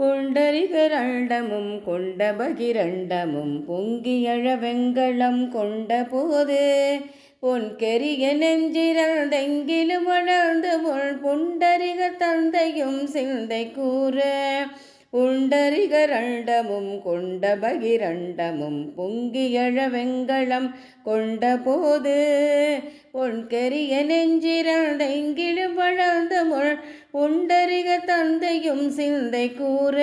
புண்டரிகரண்டமும் கொண்ட பகிரண்டமும் பொங்கியழ வெங்களம் கொண்ட போது பொன்கெரிய நெஞ்சிரல் தெங்கிலும் வளர்ந்து முள் புண்டரிக தந்தையும் சிந்தை கூற புண்டரிகரண்டமும் கொண்ட பகிரண்டமும் பொங்கியழ வெங்களம் கொண்ட போது பொன்கெரிய நெஞ்சிரல் தெங்கிலும் வளர்ந்து முள் புண்டரிக தந்தையும் சிந்தை கூற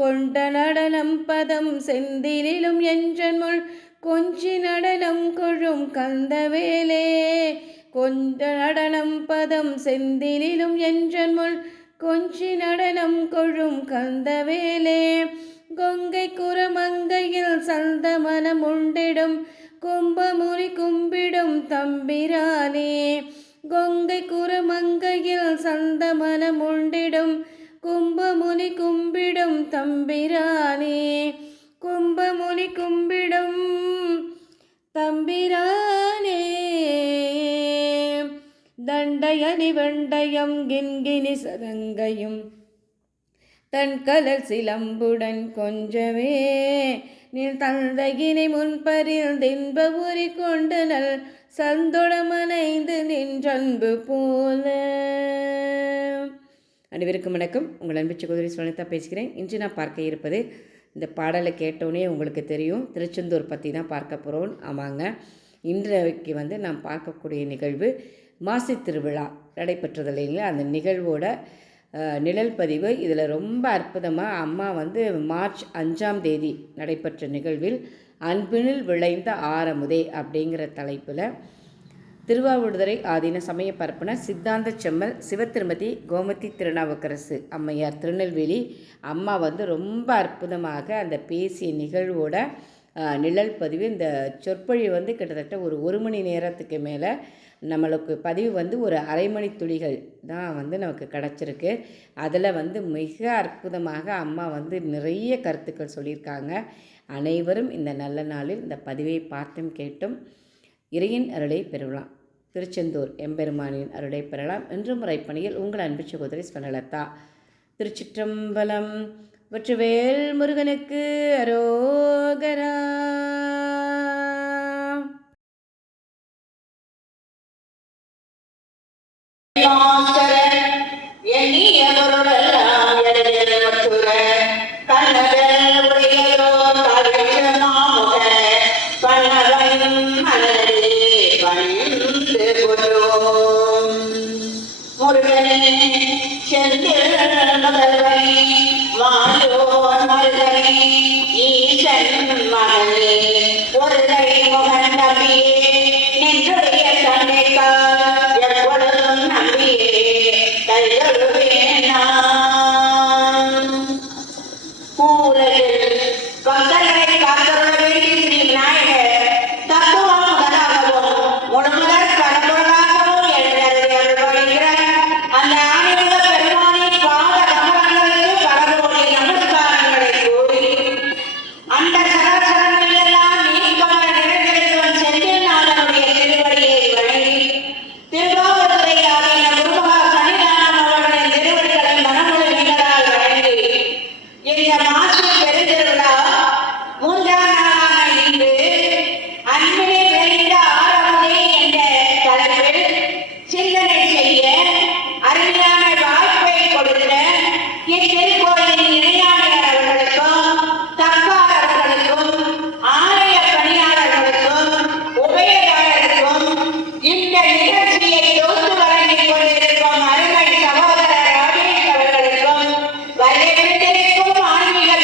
கொண்ட நடனம் பதம் செந்திலும் என்றமுள் கொஞ்சி நடனம் கொழும் கந்தவேலே கொண்ட நடனம் பதம் செந்திலும் என்றமுள் கொஞ்சி நடனம் கொழும் கந்தவேலே கொங்கை குரமங்கையில் சந்தமனம் உண்டிடும் கும்பமுனி கும்பிடும் தம்பிரானே கொங்கை குரமங்கையில் சந்தமனம் உண்டிடும் கும்பமுனி கும்பிடும் தம்பிரானே கும்பமுனி கும்பிடும் தம்பிரானே தண்டயனி வெண்டயம் கிண்கினி சதங்கையும் தன் கலர் சிலம்புடன் கொஞ்சமே நீர் தந்தையினை முன்பரில் தின்ப உரி கொண்டு நல் சந்தொடமனைந்து நின்றன்பு போல. அனைவருக்கும் வணக்கம். உங்கள் அன்பு சகோதரி சுவனிதா பேசுகிறேன். இன்று நான் பார்க்க இருப்பது, இந்த பாடலை கேட்டோன்னே உங்களுக்கு தெரியும், திருச்செந்தூர் பற்றி தான் பார்க்க போகிறோம். ஆமாங்க, இன்றைக்கு நாம் பார்க்கக்கூடிய நிகழ்வு மாசி திருவிழா நடைபெற்றது இல்லைங்களா, அந்த நிகழ்வோட நிழல் பதிவு. இதில் ரொம்ப அற்புதமாக அம்மா மார்ச் 5ஆம் தேதி நடைபெற்ற நிகழ்வில் அன்பினில் விளைந்த ஆரமுதே அப்படிங்கிற தலைப்பில் திருவாவூடுதுறை ஆதீன சமய பரப்புனர் சித்தாந்த செம்மல் சிவத்திருமதி கோமதி திருநாவுக்கரசு அம்மையார் திருநெல்வேலி அம்மா ரொம்ப அற்புதமாக அந்த பேசிய நிகழ்வோட நிழல் பதிவு. இந்த சொற்பொழிவு கிட்டத்தட்ட ஒரு மணி நேரத்துக்கு மேலே நம்மளுக்கு பதிவு ஒரு அரை மணி துளிகள் தான் நமக்கு கிடச்சிருக்கு. அதில் மிக அற்புதமாக அம்மா நிறைய கருத்துக்கள் சொல்லியிருக்காங்க. அனைவரும் இந்த நல்ல நாளில் இந்த பதிவை பார்த்தும் கேட்டும் இறையின் அருளை பெறலாம். திருச்செந்தூர் எம்பெருமானின் அருளை பெறலாம். இன்று முறைப்பணியில் உங்கள் அன்பு சகோதரி ஸ்வனலதா. திருச்சிற்றம்பலம். வெற்றிவேல் முருகனுக்கு அரோகரா. வரவேற்கும் ஆன்மீக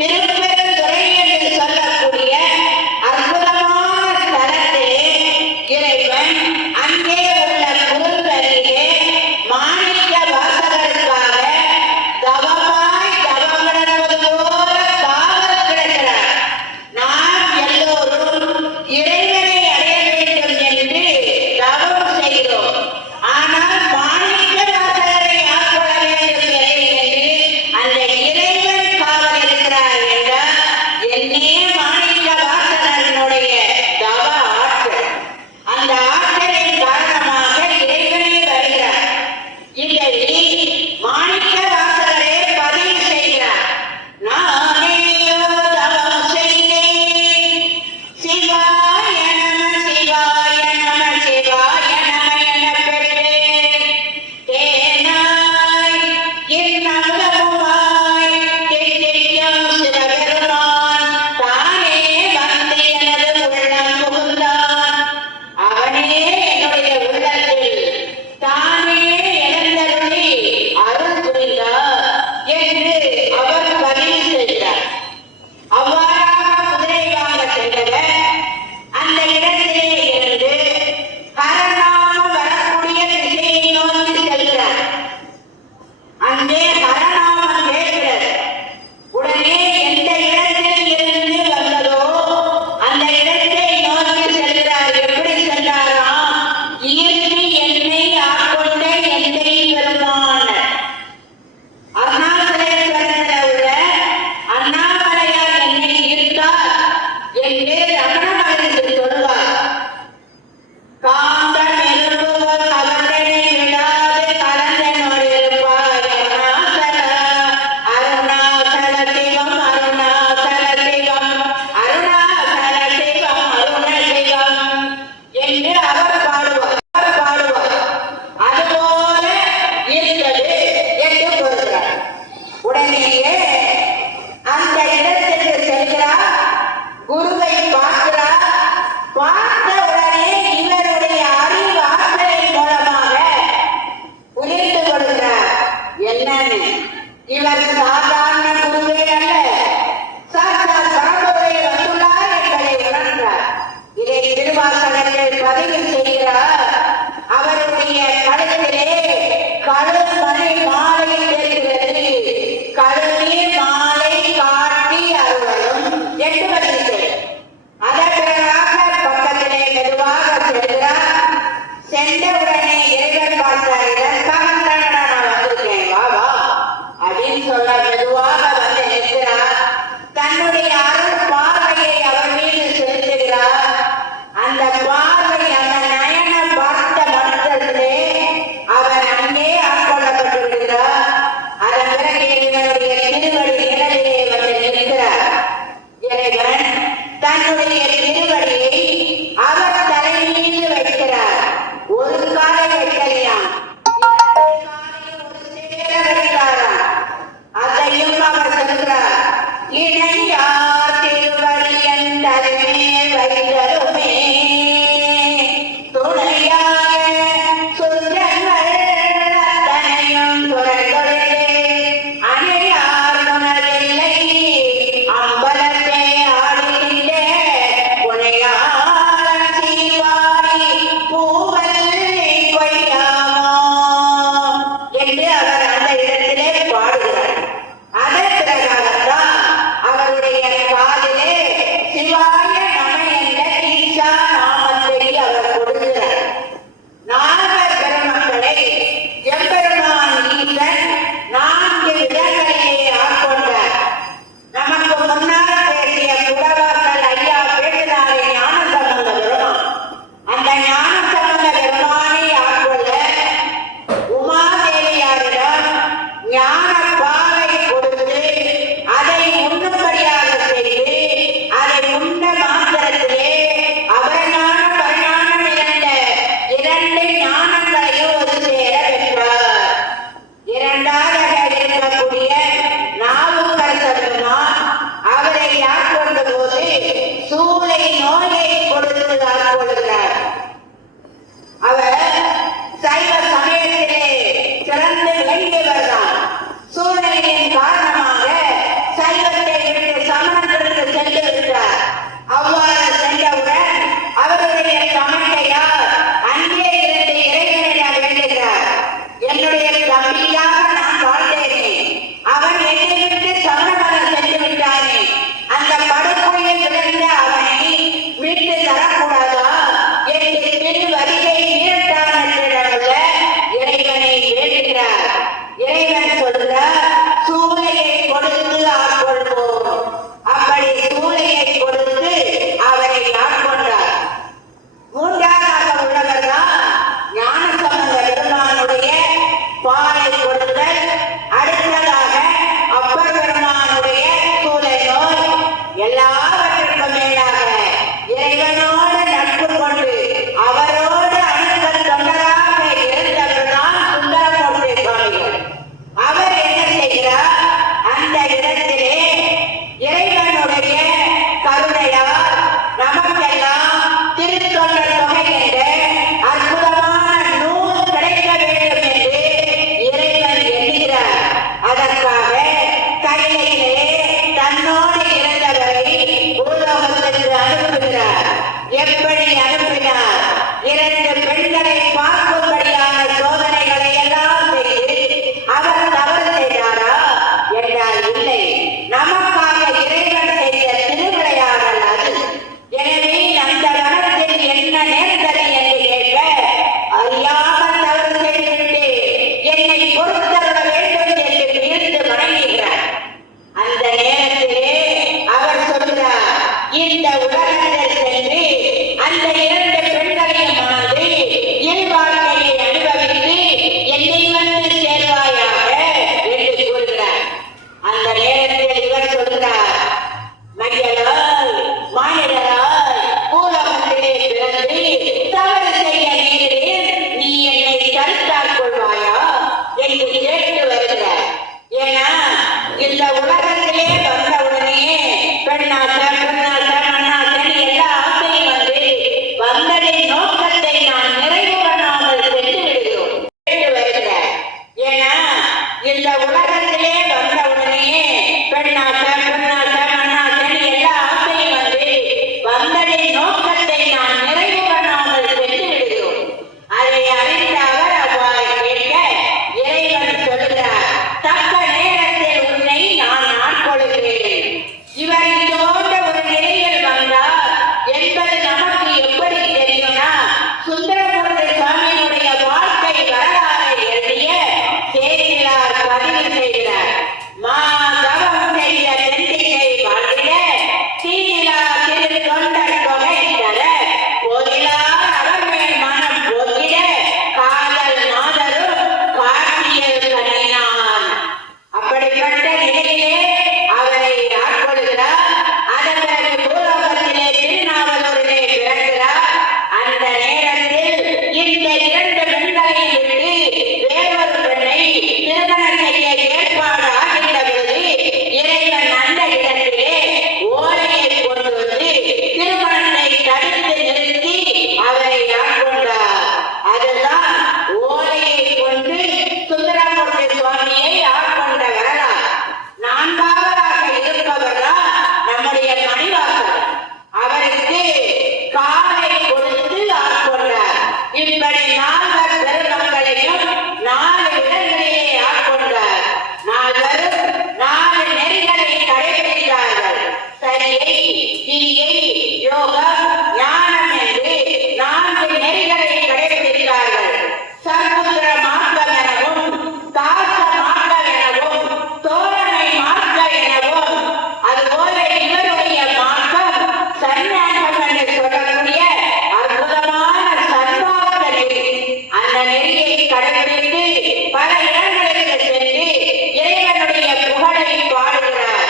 திருப்பெருந்துறை என்று சொல்லக்கூடிய அற்புதமான ஸ்தலத்திலே இறைவன் அங்கே உள்ள குறுந்தலிலே மாணிக்க வாசகருக்காக தவமாய் தவம் கிடப்பது போல காவல் கிடக்கிறார். நாம் எல்லோரும் இறைவனை அடைய வேண்டும் என்று தவம் செய்கிறோம். ஆனால் மாணிக்க வாசகரை ஆட்கொள்ள வேண்டும் என்று அந்த இறைவன் காவல் இருக்கிறார் என்றால் என்னே மாணிக்க வாசகனுடைய தவ ஆற்றல். அந்த ஆற்றலின் காரணமாக இறைவனை வருகிறார். இதை மாணிக்க வாசகரே பதிவு செய்கிறார். நானேயோ தவம் செய்தேன், சிவாய நம சிவாய நம சிவாய நம எனப் பெற்றேன். தேனாய் இன்னமுதமுமாய் தித்திக்கும் சிவபெருமான் தானே வந்து எனது உள்ளம் புகுந்தான். அவனே என்னுடைய உள்ளத்தில் தானே எழுந்தருளி அருள் புரிந்தார் என்று அவர் பதிவு செய்கிறார். அவ்வாறாக குதிரை வாங்க சென்றவர் அந்த இடத்திலே இருந்து ஹரநாமம் வரக்கூடிய திசையை நோக்கி செல்கிறார். அங்கே ஹரநாமம் கேட்கிறது. உடனே எந்த இடத்தில் இருந்து வந்ததோ அந்த இடத்தை நோக்கி செல்கிறார். எப்படி சென்றாராம்? ஈர்த்து என்னை ஆட்கொண்ட எந்தை பெருமான் அருணாச்சலேஸ்வரத்தில் உள்ள அண்ணாமலையார் என்னை ஈர்த்தார் என்று ரமண மகரிஷி சொல்வார். காந்தன் எழுப்புவர் கவர்ந்தனை விடாது கலந்தனோடு இருப்பார் அருணாசல அருணாசல சிவம் அருணாசல சிவம் அருணாசல சிவம் அருண சிவம் என்று அவர் பாடுவார். அதுபோல இருக்கிறது என்று கூறுகிறார். உடனேயே அந்த இடத்திற்கு செல்கிறார். குருவை பார்க்கிறார். பார்த்த உடனே இவருடைய அறிவு ஆற்றலின் மூலமாக புரிந்து கொள்கிறார். என்னன்னு? இவர் சாதாரண குருவே அல்ல, சாட்சாத் பரம்பொருளே வந்துள்ளார் என்பதை உணர்ந்தார். இதை திருவாசகத்தில் பதிவு செய்கிறார். அவருடைய கழுத்திலே கழுமணி மாலை தெரிகிறது. கழுநீர் மாலை காட்டி அருளும் என்று வருகிறது. அதற்காக பக்கத்திலே மெதுவாக செல்கிறார். சென்றவுடனே இறைவன் பார்த்தார். இதற்காக நான் வந்திருக்கேன், வா வா அப்படின்னு சொல்ல மெதுவாக வந்து நிற்கிறார். தன்னுடைய அருள் பார்வையை அவர் மீது செலுத்துகிறார். அந்த பார்வை அந்த நயன பார்த்த மன்றத்திலே அவர் அங்கே ஆட்கொள்ளப்பட்டு விடுகிறார். அதன் பிறகு இறைவனுடைய திருவடி நிழலிலே வந்து நிற்கிறார். இறைவன் தன்னுடைய திருவடியை அவர் தலை மீது வைக்கிறார். ஒரு காலை வைக்கலையாம், இரண்டு காலையும் ஒரு சேர வைத்தாராம். அதையும் அவர் சொல்கிறார். இணையார் திருவடியன் தலைமேல் வைத்தருமே துணையாய சுற்றங்கள் அத்தனையும் துறைகளிலே அணையார் உணர்வில்லை அம்பலத்தை ஆடுகின்ற புனையாளன் சீவாரி பூவல்லை கொய்யாமோ என்று அவர் அந்த இடத்திலே பாடுகிறார். அதற்காகத்தான் அவருடைய காதிலே சிவாய நம என்ற ஈசா எல்லாவற்றிற்கும் மேலாக இறைவனோடு நட்பு கொண்டு அவரோடு அணுக்க தொண்டராக இருந்தவர்தான் சுந்தரமூர்த்தி சுவாமிகள். அவர் என்ன செய்கிறார்? அந்த இடத்திலே இறைவனுடைய கருணையால் நமக்கெல்லாம் திருத்தொண்டர் தொகை என்ற அற்புதமான நூல் கிடைக்க வேண்டும் என்று இறைவன் எண்ணுகிறார். அதற்காக கையிலே தன்னோடு இருந்தவரை பூலோகத்திற்கு அனுப்புகிறார். எப்படி அனுப்பினார்? 2 பெண்களை பார்க்கும்படியான சோதனைகளை எல்லாம் செய்து அவர் தவறு செய்தாரா என்றால் இல்லை. நமக்காக இறைவன் செய்த திருவிளையாடல் அது. எனவே அந்த வனத்தில் என்ன நேர்ந்தது என்று கேட்க, அறியாமல் தவறு செய்துவிட்டு என்னை பொறுத்தருள வேண்டும் என்று வீழ்ந்து வணங்குகிறார். அந்த நேரத்திலே அவர் சொல்கிறார், இந்த உலகத்தில் சென்று அந்த 2 பெண்களையும் மணந்து இல்வாழ்க்கையை அனுபவித்து என்னை வந்து சேர்வாயாக என்று கூறுகிறார். அந்த நேரத்தில் இவர் சொல்கிறார், மையலாய் மாநிலராய் பூலோகத்திலே பிறந்து தவறு செய்ய நேரில் நீ என்னை கருத்தால் கொள்வாயா என்று கேட்டு வருகிறார். ஏன்னா இந்த உலகத்திலே வந்தவுடனே பெண்ணாச பொன்னாச மண்ணாசன் எல்லா ஆசையும் வந்து வந்ததின் நோக்கத்தை நான் நிறைவு பண்ணாமல் சென்று விடுகிறோம் கேட்டு வருகிறார். ஏன்னா இந்த உலகத்திலே வந்தவுடனே பெண்ணாச பொன்னாச மண்ணாசன் எல்லா ஆசையும் வந்து வந்ததின் நோக்கத்தை நான் நிறைவு பண்ணாமல் சென்று விடுகிறோம். அதை அறிந்த அவர் அவ்வாறு கேட்க இறைவன் சொல்கிறார், தக்க நேரத்தில் உன்னை நான் ஆட்கொள்கிறேன். இவர் இதோடு ஒரு நிலையில் வந்தார் என்பது நமக்கு எப்படி தெரியும்னா, சுந்தரமூர்த்தி சுவாமியினுடைய வாழ்க்கை வரலாறை எழுதிய சேக்கிழார் பதிவு செய்கிறார். மாதவம் செய்த தென்திகை வாழ்வில தீயிலா திரு தொண்டர் தொகை தர போதிலார் அவர் மேல் மனம் போகிட காதல் மாதரும் காட்சியில் கண்ணினான். அப்படிப்பட்ட நிலையிலே அவரை ஆட்கொள்கிறார். அதன் பிறகு பூலோகத்திலே திருநாவலூரிலே பிறக்கிறார். அந்த நேரத்தில் இந்த 2 பெண்களையும் விட்டு வேறொரு பெண்ணை திருமணம் செய்ய ஏற்பாடு ஆகின்ற பொழுது இறைவன் அந்த இடத்திலே ஓலையை கொண்டு வந்து திருமணத்தை தடுத்து நிறுத்தி அவரை ஆட்கொண்டார். அதுதான் ஓலையை கொண்டு சுந்தரமூர்த்தி சுவாமியை ஆட்கொண்ட வரலாறு. 4ஆவதாக இருப்பவர்தான் நம்முடைய மணிவாசகர். அவருக்கு காலை கொடுத்து ஆட்கொண்டார். இப்படி 4 பெருமக்களையும் 4 இடங்களிலே ஆட்கொண்டார். 4 நெறிகளை கடைபிடித்தார்கள். சரியை, தீயை, யோகம், ஞானம் என்று 4 நெறிகளை கடைபிடித்தார்கள். சர்க்குத்திர மார்க்கம் எனவும், தாச மார்க்கம் எனவும், தோரணை மார்க்கம் எனவும், அதுபோல இவருடைய மார்க்கம் சந்நியாசம் என்று சொல்லக்கூடிய அற்புதமான சன்மார்க்க நெறி. அந்த நெறியை கடைபிடித்து பல இடங்களுக்கு சென்று இறைவனுடைய புகழை பாடுகிறார்.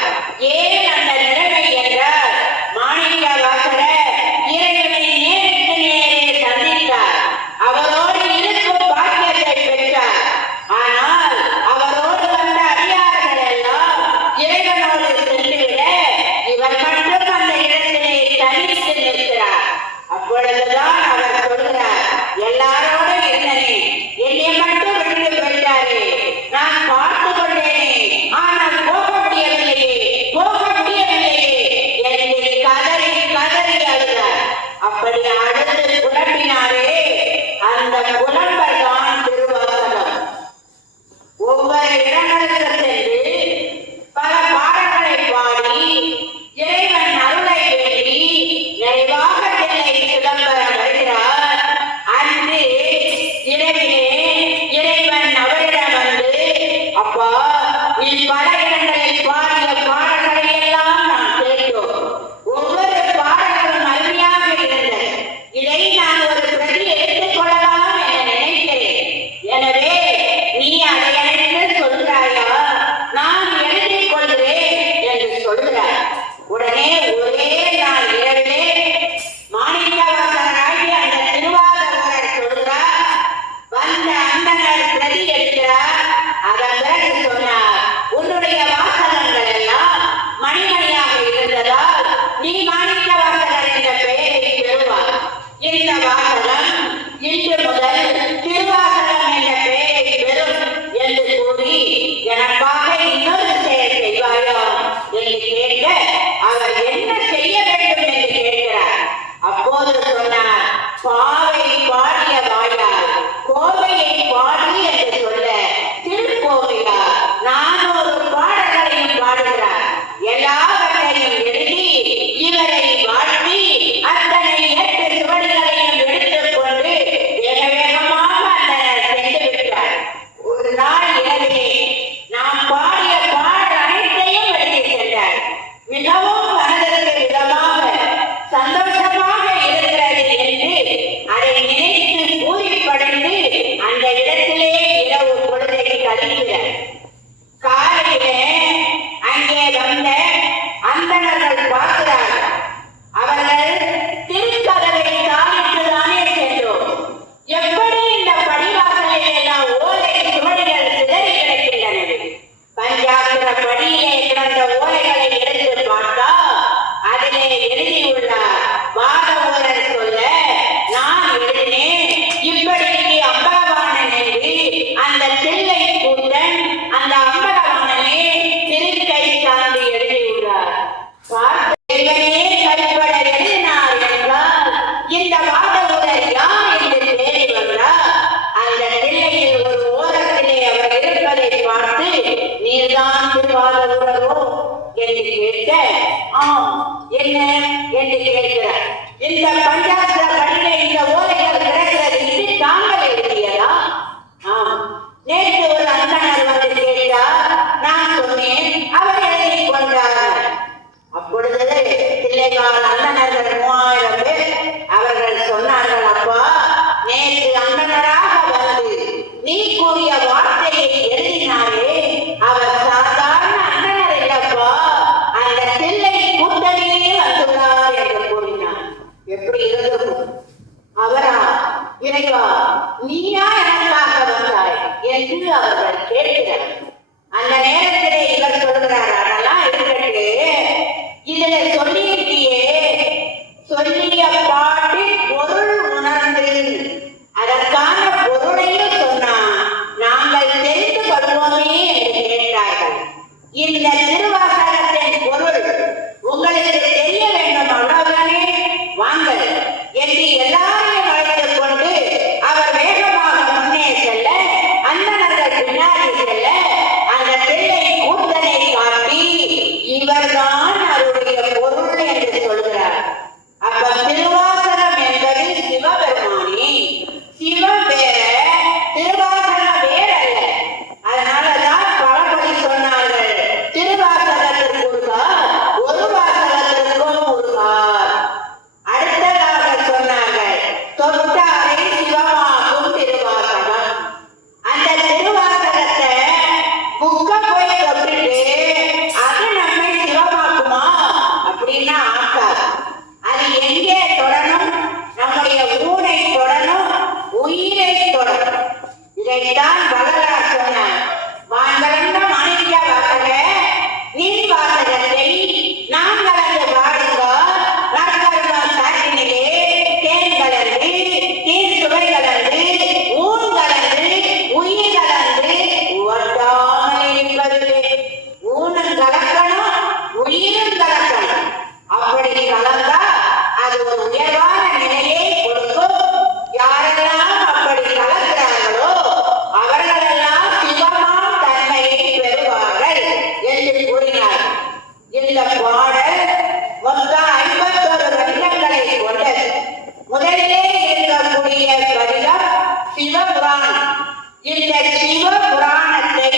ஏன் அந்த நிலைமை என்றால், மாணிக்க வாசகர் இறைவனை நேருக்கு நேரே சந்தித்தார். அவரோடு இருக்கும் பாக்கியத்தை பெற்றார். ஆனால் அவரோடு வந்த அடியார்கள் எல்லாம் இறைவனோடு சென்றுவிட இவர் மட்டும் அந்த இடத்திலே தனித்து நிற்கிறார். அப்பொழுதுதான் அவர் சொல்கிறார், எல்லாரோடும் இருந்தனே, என்னை மட்டும் விட்டு போயிட்டாரே, நான் பார்த்து கொண்டேனே, ஆனால் போக முடியவில்லையே என்று கதறி கதறி அழுதார். அப்படி அழுது புலம்பினாரே, அந்த புலம்பல் தான் திருவாசகம். ஒவ்வொரு இடங்களுக்கு சென்று பல பாடல்களை பாடி இறைவன் அருளை வேண்டி நிறைவாக தில்லை சிதம்பரம் வருகிறார். அன்று இரவிலே இறைவன் அவரிடம் வந்து, அப்பா, நீ பல இடங்களில் பாடிய பாடல்களை எல்லாம் நாம் கேட்டோம். ஒவ்வொரு பாடல்களும் அருமையாக இருந்தது. இதை நான் ஒரு பிரதி எடுத்துக் கொள்ளலாம் என நினைக்கிறேன். எனவே நீ அதை எனக்கு சொல்கிறாயா நீ மாணிக்க வாசகர் என்ற பெயரை பெறுவார். இந்த வாசகம் இன்று முதல் திருவாசகம் என்ற பெயரை பெறும் என்று கூறி எனக்காக இன்னொரு செயல் செய்வாயோ என்று கேட்க அவர் என்ன செய்ய வேண்டும் என்று கேட்கிறார். அப்போது சொன்னார், பாவை பாடிய வாயால் கோவையை பாடி என்று சொல்ல திருக்கோவையார் 400 பாடல்களையும் பாடுகிறார். எல்லாவற்றையும் எழுதி இவரை வாழ்த்தி அத்தனை 8 சுவடிகளையும் எடுத்துக்கொண்டு வேக வேகமாக அந்தனர் சென்று விட்டார். ஒரு நாள் இரவிலே நாம் பாடிய பாடல் அனைத்தையும் எடுத்து சென்றார். மிகவும் மனதிற்கு விதமாக சந்தோஷமாக இருக்கிறது என்று அதை நினைத்து பூரிப்படைந்து அந்த இடத்திலே இரவு பொழுதை கழிக்கிறார். காலையிலே அங்கே வந்த அந்தணர்கள் பார்க்கிறார்கள். அவர்கள் திருக்கதவை தாளிட்டுதானே சென்றோம். எப்படி இந்த படிவாசலில் எல்லாம் ஓலை சுவடிகள் சிதறி கிடக்கின்றன. பஞ்சாத்திர படியிலே கிடந்த ஓலைகளை எடுத்து பார்த்தா அதிலே எழுதியுள்ளார். பாகவதர் சொல்ல நான் எழுதினேன். இப்படிக்கு அம்பலவாணன் என்று அந்த தில்லை கூத்தன் அந்த அம்பலவாணனே திருக்கை சார்ந்து எழுதியுள்ளார். பார்ப்பதே கைப்பட எழுதினார் என்றால் இந்த பாகவதர் யார் என்று தேடி வந்தார். அந்த தில்லையில் ஒரு ஓரத்திலே அவர் இருப்பதை பார்த்து நீர்தான் திருவாதவரோ என்று கேட்க, ஆம் என்ன என்று கேட்கிறார். இந்த பஞ்சாத்திர படியிலே இந்த ஓலைகள் கிடக்கிறது, இது தாங்கள் எழுதியதா? ஆம். நேற்று ஒரு அந்தணர் வந்து கேட்டார். நான் சொன்னேன், அவர் எழுதி கொண்டார். அப்பொழுது தில்லைவாழ் அந்தணர்கள் 3000 பேர் அவர்கள் சொன்னார்கள், அப்பா நேற்று அந்தணராக வந்து நீ கூறிய வார்த்தையை எழுதினாரே அவர் சாதாரண அந்தணர் இல்லப்பா, அந்த தில்லை கூட்டணியே வந்துள்ளார் என்று கூறினார். எப்படி இருந்திருக்கும்? அவரா? இறைவா நீயா எனக்காக வந்தாய் என்று அவர்கள் கேட்கிறார். அந்த நேரத்திலே இவர் சொல்கிறார், அதெல்லாம் இருக்கட்டு, இதுல சொல்லியிருக்கியே, சொல்லிய பாட்டில் பொருள் உணர்ந்து அதற்கான பொருளையும் சொன்னான், நாங்கள் தெரிந்து கொள்வோமே என்று கேட்டார்கள். இந்த திருவாசகத்தின் பொருள் உங்களுக்கு தெரிய வேண்டும் அவ்வளவுதானே, வாங்கள் என்று எல்லாரையும் அழைத்துக் கொண்டு அவர் வேகமாக முன்னே செல்ல அந்தணர்கள் பின்னாடி செல்ல அந்த தில்லை கூத்தனை காட்டி இவர்தான் அவருடைய பொருள் என்று சொல்கிறார். அப்ப திருவாசகம் என்பது சிவபெருமானே, சிவம் வேற திருவாசகம் வேற அல்ல. அதனாலதான் பழமொழி சொன்னார்கள், திருவாசகத்திற்கு ஒருவார் ஒரு வாசகத்திற்கும் ஒருவார். அடுத்ததாக சொன்னார்கள், தொட்டாரை சிவமாகும் திருவாசகம். அந்த திருவாசகத்தை புக்க போய் தொட்டுட்டு அது நம்மை சிவமாக்குமா அப்படின்னா ஆக்காது. அது எங்கே தொடரும்? நம்முடைய ஊரை தொடரும், உயிரை தொடரும். இதைத்தான் வள்ளலார் சொன்னார். வான்கலந்த மாணிக்க வாசக நீர் வாசகத்தை நாம் கலந்து பாடுங்க, நற்கருமம் சாற்றினிலே தேன் கலந்து நீர் சுவை கலந்து ஊன் கலந்து உயிர் கலந்து ஒட்டாமல் இருப்பதில்லை. ஊனும் கலக்கணும், உயிரும் கலக்கணும். அப்படி கலந்தா அது ஒரு உயர்வான நிலையை கொடுக்கும். யாரெல்லாம் அப்படி கலக்கிறார்களோ அவர்களெல்லாம் சிவமாம் தன்மையை பெறுவார்கள் என்று கூறினார். இந்த பாடல் மொத்தம் 51 வடிவங்களை கொண்டது. முதலிலே இருக்கக்கூடிய வடிவம் சிவபுராணம். இந்த சிவபுராணத்தை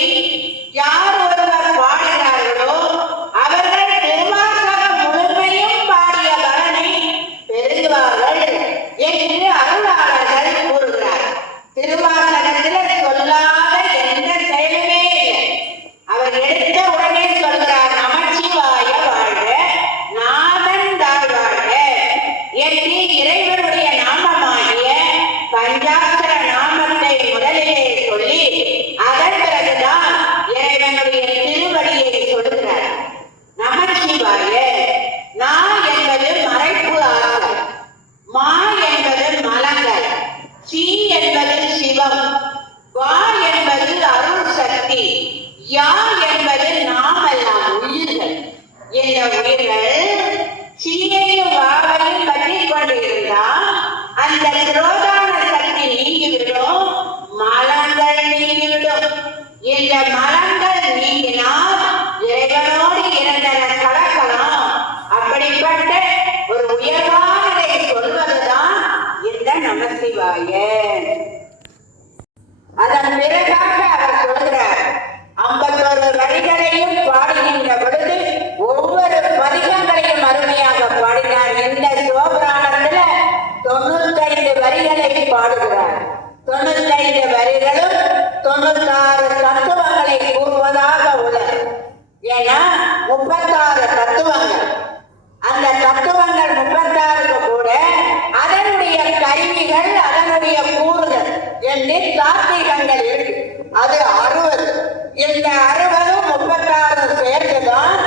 யார் ஒருவர் பாடுகிறார்களோ அவர்கள் திருவாசகம் முழுமையும் பாடிய பலனை பெறுவார்கள் என்று அருளாளர்கள் கூறுகிறார். திருவாசகத்தில் சொல்லாத எந்த செயலுமே இல்லை. அவர் எடுத்த உடனே சொல்கிறார், நமச்சிவாய வாழ்க, நாதன் நமசிவாய. அதன் பிறகாக அவர் சொல்கிறார், 51 வரிகளையும் பாடுகின்ற பொழுது ஒவ்வொரு பதிகங்களையும் அருமையாக பாடினார். இந்த சிவபுராணத்துல 95 வரிகளை பாடுகிறார். 95 வரிகளும் 96 தத்துவங்களை கூறுவதாக உள்ளது. ஏன்னா 36 தத்துவங்கள். அந்த தத்துவங்கள் 36 கூட அதனுடைய கருவிகள், அதனுடைய கூறுகள் என்று தாத்வீகங்கள் இருக்கு. அது 60. இந்த 60 36 சேர்த்துதான்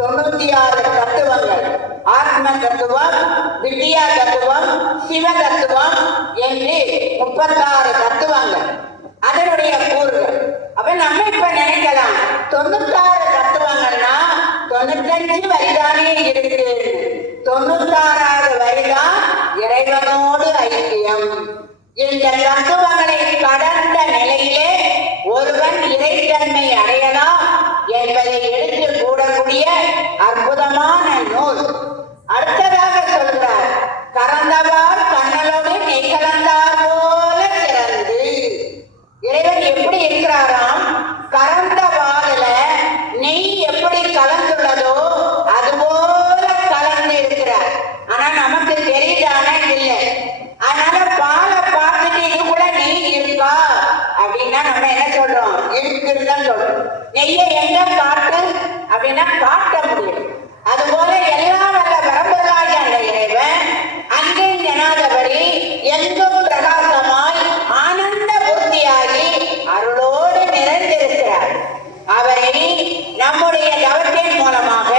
96 தத்துவங்கள். ஆத்ம தத்துவம், வித்யா தத்துவம், சிவ தத்துவம் என்று 36 தத்துவங்கள், அதனுடைய கூறுகள். அப்ப நம்ம இப்ப நினைக்கலாம் 96 தத்துவங்கள்னா 95 வரிதானே இருக்கு. 96வது வரிதான் இறைவனோடு ஐக்கியம். இந்த தத்துவங்களை கடந்த நிலையிலே ஒருவன் இறைத்தன்மை அடையலாம் என்பதை எடுத்து கூடக்கூடிய அற்புதமான நூல். அடுத்ததாக சொல்கிறார், கறந்தவார் கண்ணலோடு நெய் கலந்தார் போல சிறந்து. இறைவன் எப்படி இருக்கிறாராம்? கறந்த வாழுல நெய் எப்படி கலந்துள்ளதோ அதுபோல கலந்து இருக்கிறார். ஆனா நமக்கு தெரியுதானா? இல்லை. அதனால பாலை பார்த்துட்டு இது கூட நெய் இருக்கா அப்படின்னா நம்ம என்ன சொல்றோம்? இருக்குன்னு தான் சொல்றோம். நெய்யை எங்க காட்டு அப்படின்னா காட்ட முடியும். அதுபோல எல்லா வல்ல பரம்பொருளாகிய அந்த இறைவன் அங்கே எனாதபடி எங்கும் பிரகாசமாய் ஆனந்த பூர்த்தியாகி அருளோடு நிறைந்திருக்கிறார். அவரை நம்முடைய தவத்தின் மூலமாக,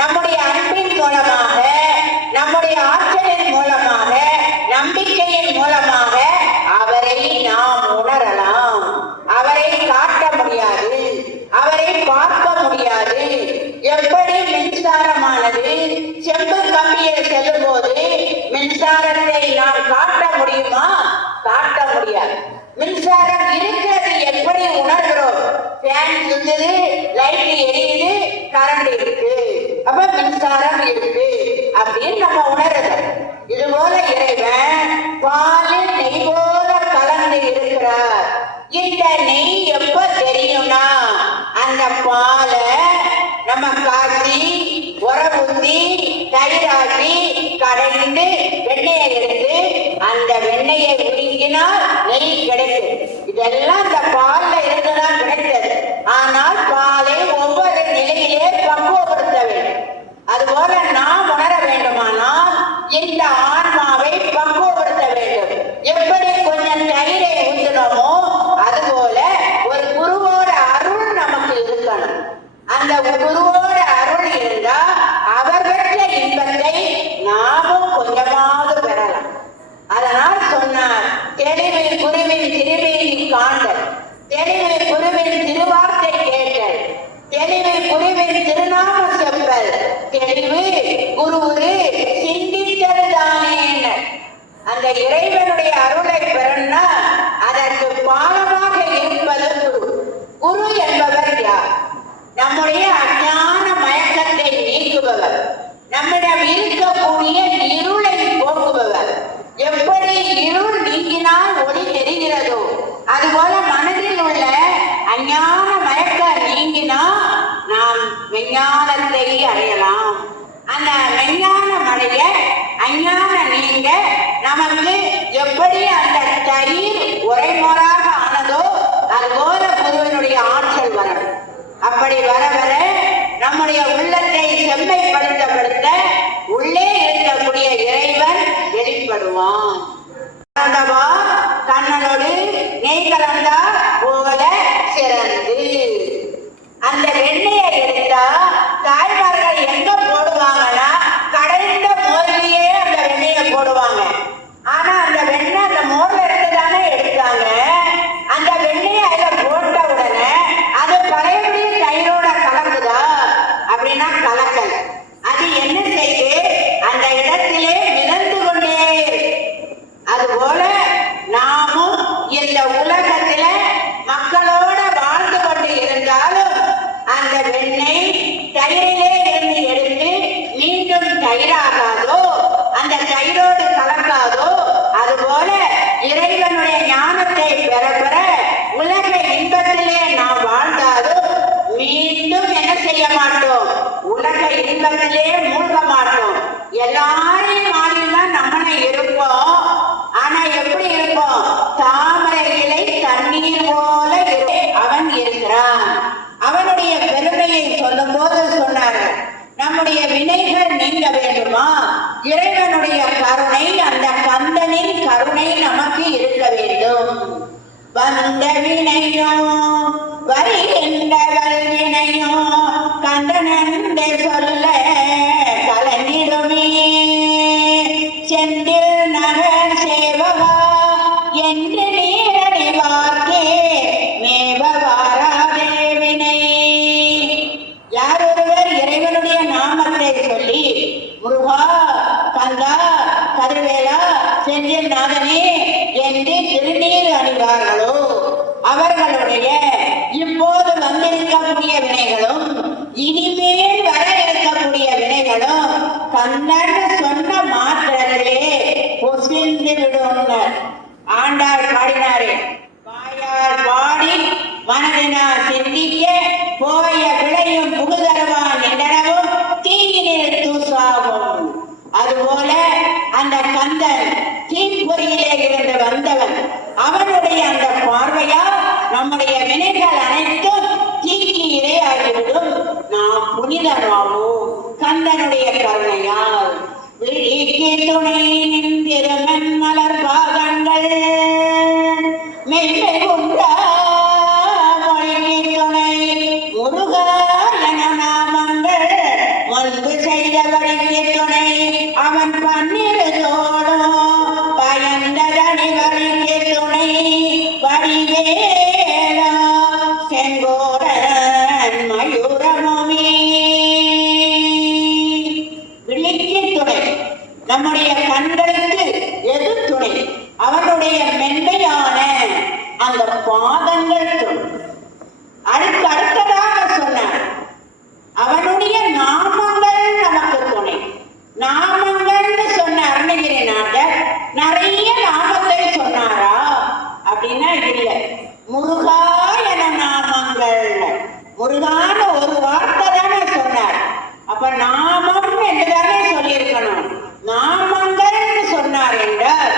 நம்முடைய அன்பின் மூலமாக, நம்முடைய ஆற்றலின் மூலமாக, நம்பிக்கையின் மூலமாக அவரை நாம் உணரலாம். அவரை காட்ட முடியாது, அவரை பார்க்க முடியாது. எப்படி மின்சாரமானது செம்பு கம்பியில் செல்லும் போது மின்சாரத்தை நாம் காட்ட முடியுமா? காட்ட முடியாது. மின்சாரம் இருக்கிறது எப்படி உணர்கிறோம்? ஃபேன் சுத்துது, லைட் எரியுது, கரண்ட் இருக்கு, அப்ப மின்சாரம் இருக்கு அப்படின்னு நம்ம உணருது. இது போல இறைவன் பாலில் நெய் போல கலந்து இருக்கிறார். இந்த நெய் எப்ப தெரியும்னா, அந்த பாலை நம்ம காய்ச்சி உர ஊத்தி தயிராக்கி கடைந்து வெண்ணெயை எடுத்து அந்த வெண்ணெயை உருங்கினால் நெய் கிடைக்கும். இதெல்லாம் இந்த பால்ல இருந்துதான் கிடைத்தது. ஆனால் பாலை ஒவ்வொரு நிலையிலே பக்குவப்படுத்த வேண்டும். அதுபோல நாம் உணர வேண்டுமானால் இந்த ஆன்மாவை பக்குவப்படுத்த வேண்டும். எப்படி கொஞ்சம் தயிரை ஊற்றினோமோ அதுபோல ஒரு குருவோட அருள் நமக்கு இருக்கணும். அந்த குருவோட அருள் இருந்தா அவர் பெற்ற இன்பத்தை நாமும் கொஞ்சமாவது பெறலாம். அதனால் சொன்னார், தெளிவு குருவின் திருவேணி காண்டல், தெளிவு குருவின் திருவார்த்தை கேட்டல், தெளிவு குருவின் திருநாம செப்பல், தெளிவு குருவுரு சிந்தித்தல் தானே. அந்த இறைவனுடைய அருளை பெறனா அதற்கு பாலமாக இருப்பது குரு. குரு என்பவர் யார்? நம்முடைய அஞ்ஞான மயக்கத்தை நீக்குபவர், நம்மிடம் இருக்கக்கூடிய இருளை போக்குபவர். எப்படி இருள் நீங்கினால் ஒளி தெரிகிறதோ அதுபோல மனதில் உள்ள அஞ்ஞான மயக்கம் நீங்கினால் நாம் விஞ்ஞானத்தை அடையலாம். அந்த விஞ்ஞானம் அடைய, அஞ்ஞானம் நீங்க நமக்கு எப்படி அந்த தயிர் உரைமுறாக ஆனதோ அதுபோல குருவினுடைய ஆற்றல் வரணும். அப்படி வர வர நம்முடைய உள்ளத்தை செம்மைப்படுத்த உள்ளே இருக்கக்கூடிய இறைவன் வெளிப்படுவான். கண்ணனோடு நெய் கலந்தா போல சிறந்து. அந்த வெண்ணெயை எடுத்தா தாய்மார்கள் எங்க போடுவாங்கன்னா கடைந்த மோர்லயே அந்த வெண்ணெயை போடுவாங்க. ஆனா அந்த வெண்ணெய் அந்த மோர்ல இருந்து தானே எடுத்தாங்க. அந்த வெண்ணெயை அதுல போட்ட உடனே அது பழையபடி தயிரோட கலக்குதா அப்படின்னா கலக்கல். அது என்ன செய்து அந்த இடத்திலே மிதந்து கொண்டே. அதுபோல நாமும் இந்த உலகத்தில மக்களோட வாழ்ந்து கொண்டு இருந்தாலும் அந்த வெண்ணெய் தயிரிலே இருந்து எடுத்து மீண்டும் தயிராகாதோ, அந்த தயிரோடு கலக்காதோ, அதுபோல இறைவனுடைய ஞானத்தை பெற பெற உலக இன்பத்திலே நாம் வாழ்ந்தாலும் மீண்டும் என்ன செய்ய மாட்டோம், உலக இன்பத்திலே மூழ்க மாட்டோம். எல்லாரையும் மாதிரிதான் நம்மளை இருப்போம். ஆனா எப்படி இருப்போம், தாமரை இலை தண்ணீர் போல அவன் இருக்கிறான். அவனுடைய பெருமையை சொல்லும் போது சொன்னார், நம்முடைய வினைகள் நீங்க வேண்டுமா, இறைவனுடைய கருணை, அந்த கந்தனின் கருணை நமக்கு இருக்க வேண்டும். வந்த வினையோ வருகின்ற வல்வினையோ கந்தனென்று சொல்ல கலந்திடுமே. செந்தில் நகர் சேவகா என்று நீரறிவார்க்கே மேவவாராதே வினை. யார் ஒருவர் இறைவனுடைய நாமத்தை சொல்லி முருகா, கந்தா, கதிர்வேலா, செந்தில் நாதனே என்று திருநீர் அணிவார்களோ அவர்களுடைய இப்போது வந்திருக்கக்கூடிய வினைகளும் இனிமேல் வர இருக்கக்கூடிய வினைகளும் கண்ணன் சொன்ன மாத்திரத்திலே பொசிந்து விடும். ஆண்டாள் பாடினாரே, வாயால் பாடி மனதினால் சிந்திக்க போய விளையும் புகுதருவான் என்றனவும் தீயினில் தூசாகும். அதுபோல அந்த கந்தன் தீப்பொறியிலே இருந்து வந்தவன், அவனுடைய அந்த பார்வையால் நம்முடைய வினைகள் அனைத்தும் தீக்கு இரையாகிவிடும். நாம் புனிதமாவோம் கந்தனுடைய கருணையால். விழிக்கு துணை நின்றிருமன் மலர் பாதங்கள் மெய்மை உண்டா மொழிக்கு துணை முருகா என நாமங்கள் முன்பு செய்த வழிக்கு துணை அவன் பன்னிருதோடும் பயந்ததனி வழிக்கு துணை வடிவேலா செங்கோடன் மயூரமுமே. விழிக்கு துணை நம்முடைய கண்களுக்கு எது துணை, அவனுடைய மென்மையான அந்த பாதங்கள் துணை. அடுத்ததாக சொன்னார், அவனுடைய நாமங்கள் நமக்கு துணை. நாமங்கள்னு சொன்ன அருணகிரிநாதர் நிறைய நாமத்தை சொன்னாரா அப்படின்னா இல்லை. முருகா என நாமங்கள், முருகான்னு ஒரு வார்த்தை தானே சொன்னார். அப்ப நாமம் என்றுதானே சொல்லியிருக்கணும். நாமங்கள் சொன்னார் என்றால்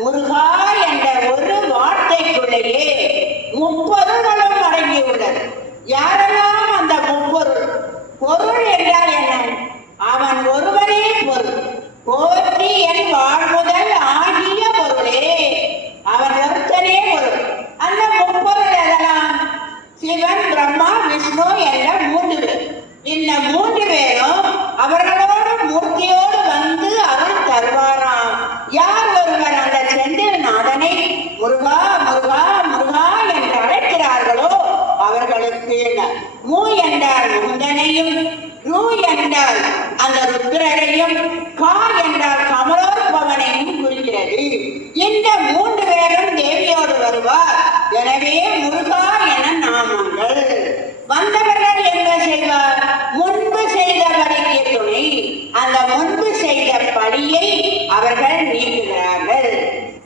முருகா என்ற ஒரு வார்த்தைக்குள்ளேயே முப்பொருளும் அடங்கியுள்ளது. யாரெல்லாம் அந்த முப்பொருள்? பொருள் என்றால் என்ன? அவன் ஒருவனே பொருள். போற்றி என் வாழ்முதல் ஆகிய பொருளே, அவன் ஒருத்தனே பொருள். அந்த முப்பொருள் எதெல்லாம்? சிவன், பிரம்மா, விஷ்ணு என்ற மூன்று பேர். இந்த மூன்று பேரும் அவர்களோடு மூர்த்தியோடு வந்து அருள் தருவாராம். யார் ஒருவர் அந்த செந்தில் நாதனை முருகா முருகா முருகா என்று அழைக்கிறார்களோ அவர்களுக்கு மூ என்றால் முந்தனையும், ரூ என்றால் அந்த ருத்ரரையும், கா என்றால் கமலோற்பவனையும் குறிக்கிறது. இந்த மூன்று பேரும் தேவியோடு வருவார். எனவே முருகா என நாமங்கள். வந்தவர்கள் என்ன செய்வார்? முன்பு செய்த படிக்கு துணை. அந்த முன்பு செய்த படியை அவர்கள் நீக்குகிறார்கள்.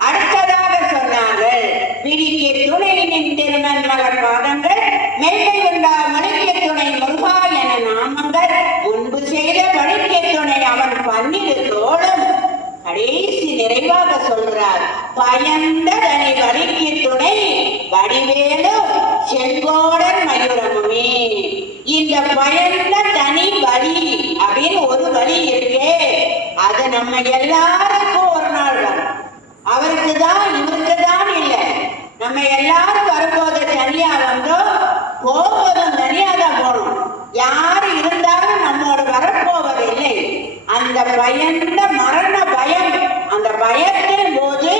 அடுத்ததாக சொன்னார்கள், விழிக்கு துணை நின்றிருமன் மலர் பாதங்கள் மெல்லை உண்டா மணிக்கு துணை முருகா என நாமங்கள் முன்பு செய்த படிக்கு துணை அவன் பன்னிருதோளும். கடைசி நிறைவாக சொல்கிறார், பயந்த தனி வழிக்கு துணை வடிவேலு செங்கோடன் மயூரமுமே. இந்த பயந்த தனி வழி அப்படின்னு ஒரு வழி இருக்கே, அது நம்ம எல்லாருக்கும் ஒரு நாள் வரும். அவருக்கு தான் இவருக்கு தான் இல்லை. நம்ம எல்லாரும் வரும்போது தனியா வந்தோம், போவதும் தனியா தான் போகணும். யாரு இருந்தாலும் நம்மோடு வரப்போவதில்லை. அந்த பயந்த மரண பயம், அந்த பயத்தின் போது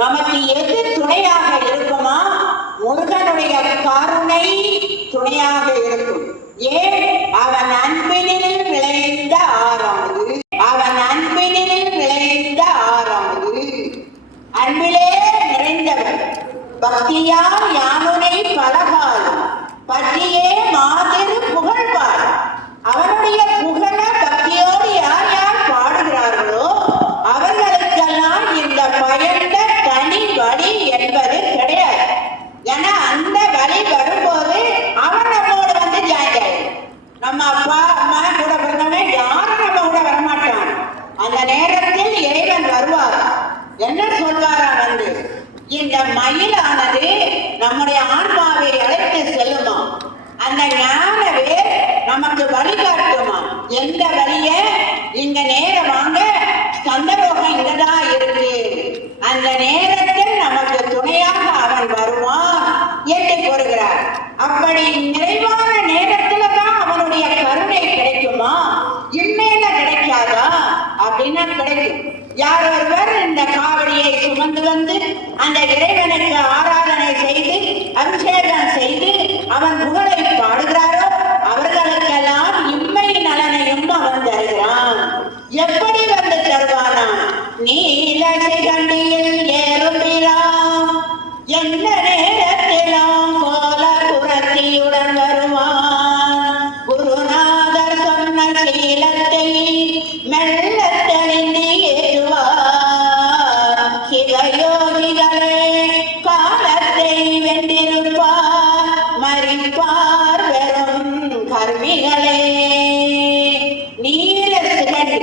நமக்கு எது துணையாக இருக்குமா? முருகனுடைய கருணை துணையாக இருக்கும். ஏன்? அவன் அன்பினில் விளைந்த ஆறாவது, அவன் அன்பினில் விளைந்த ஆறாவது. அன்பிலே நிறைந்தவர், பக்தியால் யாமுனை பலகாலம் பற்றியே மாதிரு புகழ்வார். அவனுடைய புகழ பக்தியோடு யார் யார் பாடுகிறார்களோ அவர்களுக்கெல்லாம் இந்த பயந்த தனி வழி நேரத்தில் இறைவன் வருவார். என்ன சொல்வாரா வந்து, இந்த மயிலானது நம்முடைய ஆன்மாவை அழைத்து செல்லுமா, அந்த ஞானவே நமக்கு வழிகாட்டுமா. எந்த வழிய, இங்க நேரம் வாங்க, ஸ்கந்தலோகம் இங்கதான் இருக்கு, அந்த நேரத்தில் நமக்கு துணையாக அவன் வருவான் என்று கூறுகிறார். அப்படி நிறைவான நேரத்துல தான் அவனுடைய கருணை கிடைக்குமா, இன்மையில கிடைக்காதா அப்படின்னா கிடைக்கும். யார் ஒருவர் இந்த காவடியை சுமந்து வந்து அந்த இறைவனுக்கு ஆராதனை செய்து அபிஷேகம் செய்து அவன் புகழை பாடுகிறாரோ அவர்களுக்கெல்லாம் இம்மை நலனையும் அவன் தருகிறான். எப்படி வந்து தருவானா, நீல சிகண்டியில் ஏறுகிறான், எந்த நேரத்திலும் கோல புரத்தியுடன் வருவான். குருநாதர் சொன்ன சீலத்தை மெல்ல தெளிந்து ஏற்றுவார். சிவயோகிகளே காலத்தை வென்றிருப்பார், மறிப்பார் வெறும் கர்மிகளே. நீல சிகண்டி,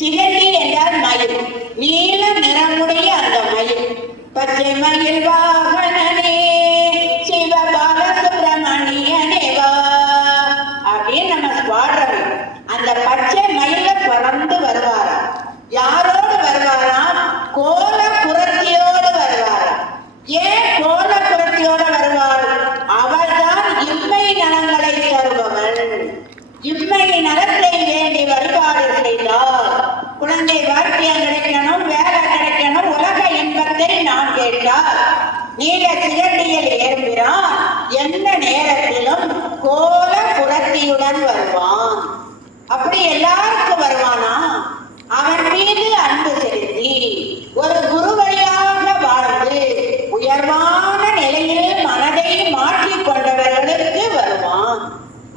சிகண்டி என்றால் மயில், நீல நிறமுடைய அந்த மயில். பச்சை மயில் வாகனனே சிவபால சுப்பிரமணியனே வா அப்படின்னு நம்ம பாடுறோம். அந்த பச்சை மயில பறந்து வருவாராம். யாரோடு வருவாராம்? கோல புரத்தியோடு வருவாராம். ஏன் கோல புரத்தியோடு வருவாள்? அவள்தான் இம்மை நலங்களை தருபவள். இம்மை நலத்தை வேண்டி வழிபாடு செய்தால் குழந்தை வாக்கியம் கிடைக்கணும், வேலை கிடைக்கணும், உலக இன்பத்தை நாம் கேட்டால் நீல சிகண்டியில் ஏறுகிறான், எந்த நேரத்திலும் கோல புரத்தியுடன் வருவான். அப்படி எல்லாருக்கும் வருவானா? அவன் மீது அன்பு செலுத்தி ஒரு குரு வழியாக வாழ்ந்து உயர்வான நிலையில் மனதை மாற்றிக் கொண்டவர்களுக்கு வருவான்.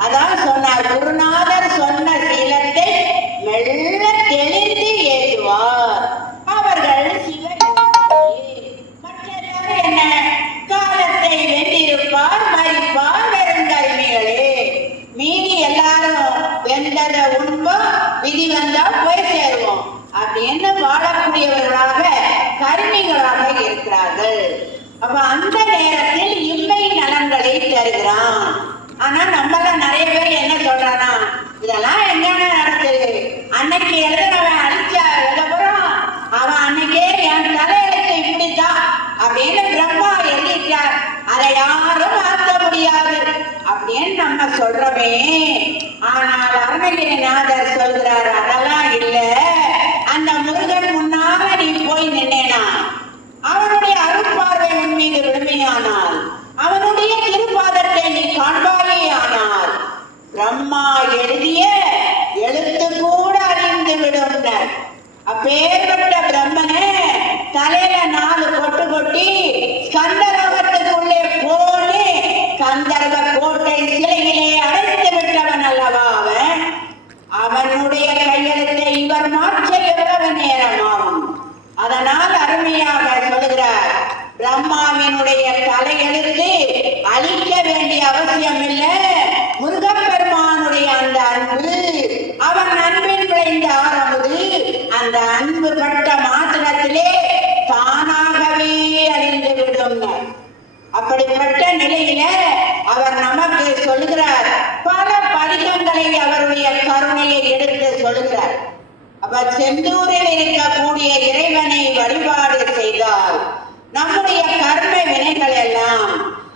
அதான் சொன்னார், குருநாதர் சொன்ன சீலத்தை மெல்ல தெளிந்து ஏற்றுவார் அவர்கள் சிவயோகிகளே. மற்றெல்லாரும் என்ன, காலத்தை வென்றிருப்பார், மறிப்பார் வெறுங்கருமிகளே. மீதி எல்லாரும் வெந்ததை உண்போம், விதி வந்தா போய் சேருவோம் அப்படின்னு வாழக்கூடியவர்களாக கருமிகளாக இருக்கிறார்கள். அப்ப அந்த நேரத்தில் இம்மை நலன்களை தருகிறான். ஆனா நம்மள நிறைய பேர் என்ன சொல்றானா, இதெல்லாம் என்னென்ன நடக்குது, அன்னைக்கு எழுதுனவன் அழிச்சா எழுதப்புறம் அவன் அன்னைக்கே என் தலையெழுத்து இப்படித்தான் அப்படின்னு பிரம்மா எழுதிட்டார், அதை யாரும் மாற்ற முடியாது அப்படின்னு நம்ம சொல்றோமே. ஆனால் அருணகிரிநாதர் சொல்கிறார், அதெல்லாம் இல்ல, அந்த முருகன் முன்னால நீ போய் நின்னேனா, அவனுடைய அருட்பார்வை உன் மீது விடுமையானால், அவனுடைய திருப்பாதத்தை நீ காண்பாயே ஆனால், பிரம்மா எழுதிய எழுத்து கூட அறிந்து விடும். அப்பேற்பட்ட பிரம்மனே தலையில 4 கொட்டு கொட்டி ஸ்கந்தலோகத்துக்குள்ளே போனே கந்தர்வ கோட்டை சிலையிலே அடைத்து விட்டவன் அல்லவா அவன். அவனுடைய கையெழுத்தை இவர் மாற்ற எவ்வளவு நேரமாகும். அதனால் அருமையாக சொல்கிறார், பிரம்மாவினுடைய தலையெழுத்து அழிக்க வேண்டிய அவசியம் இல்லை. முருகப்பெருமானுடைய அந்த அன்பு, அவன் அன்பின் விளைந்த ஆரம்புது, அந்த அன்பு பட்ட மாத்திரத்திலே தானாகவே அழிந்து விடும். அப்படிப்பட்ட நிலையில அவர் நமக்கு சொல்லுகிறார், பல படிகங்களை அவருடைய கருணையை எடுத்து சொல்லுகிறார். அப்ப செந்தூரில் இருக்கக்கூடிய இறைவனை வழிபாடு செய்தால் நம்முடைய கர்ம வினைகள் எல்லாம்,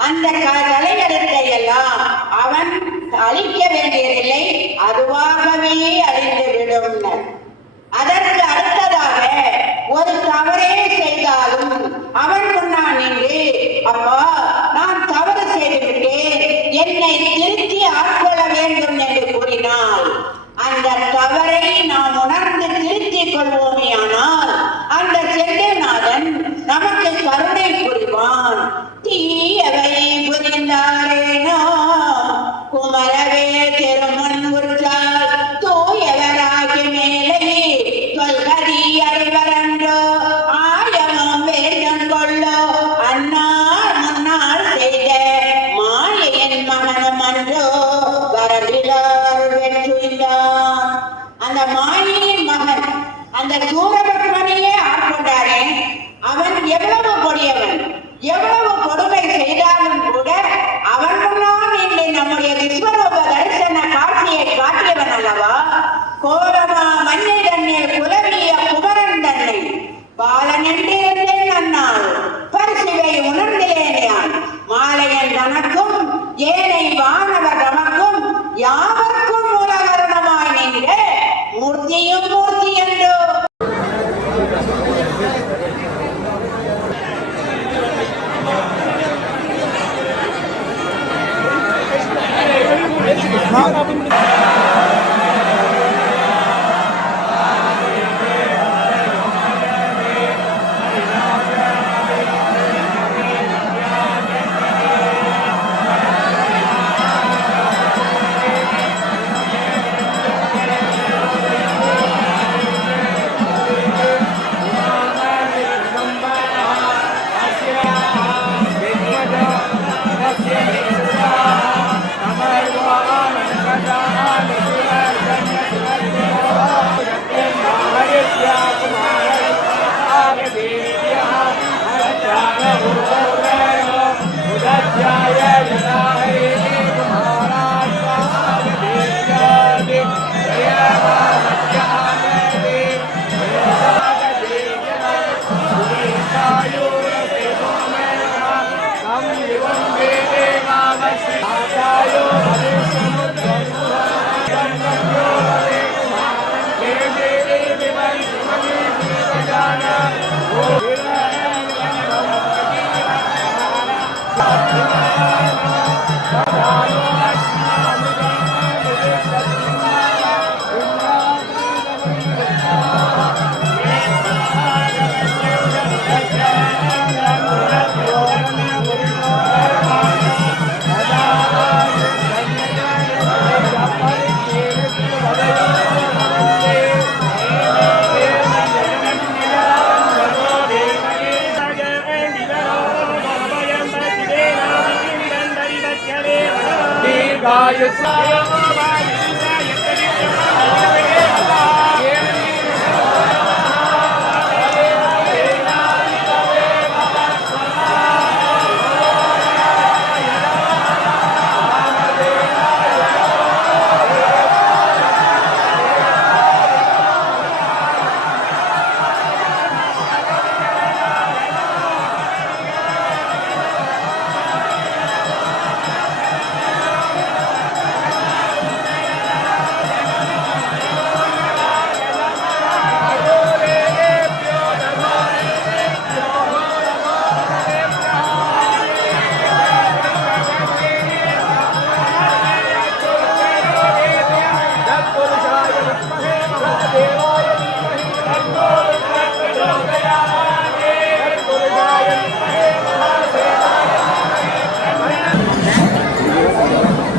அந்த தலையெழுத்தை எல்லாம் அவன் அழிக்க வேண்டியதில்லை, அதுவாகவே அழிந்து விடும். அதற்கு அடுத்ததாக ஒரு தவறே செய்தாலும் அவன் முன்னால் நின்று, அப்பா நான் தவறு செய்துவிட்டேன், என்னை திருத்தி ஆட்கொள்ள வேண்டும் என்று கூறினால், அந்த தவறை நாம் உணர்ந்து திருத்திக் கொள்வோமே ஆனால் அந்த செந்தில்நாதன் நமக்கு கருணை புரிவான். தீயவை புரிந்தாரேனோ குமரவே திருமண் உற்றால் தூயவராகி மேலே தொல்கதி அறிவரன்றோ ஆயமும் வேதம் கொள்ளோ அன்னார் முன்னால் செய்த மாயையின் மகனும் அன்றோ வரவிலார் வெற்றுந்தான். அந்த மாயையின் மகன் அந்த சூரபத்மனையே ஆட்கொண்டாரே, அவன் எவ்வளவு கொடியவன், எவ்வளவு கொடுமை செய்தாலும் கூட அவன் முன்னால் நின்று நம்முடைய விஸ்வரூப தரிசன காட்சியை காட்டியவன் அல்லவா. கோலமா மண்ணை தன்னில் குலவிய குமரன் தன்னை பாலன் என்றிருந்தேன் அண்ணாள் பரிசுவை உணர்ந்தேன் யான். மாலையன் தனக்கும் ஏனை வானவர் தமக்கும் யாவர்க்கும் மூலகரணமாய் நின்ற மூர்த்தியும் மூர்த்தி என்றோ.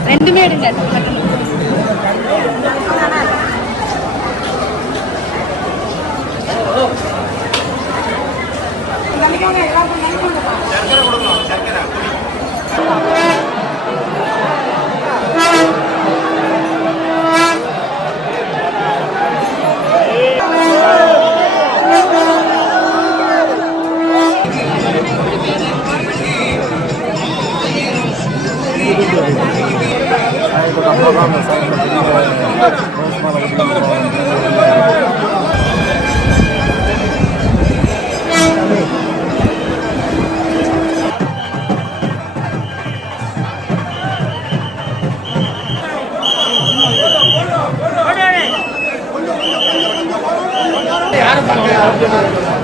ரெண்டுமே எடுங்க. யாரும்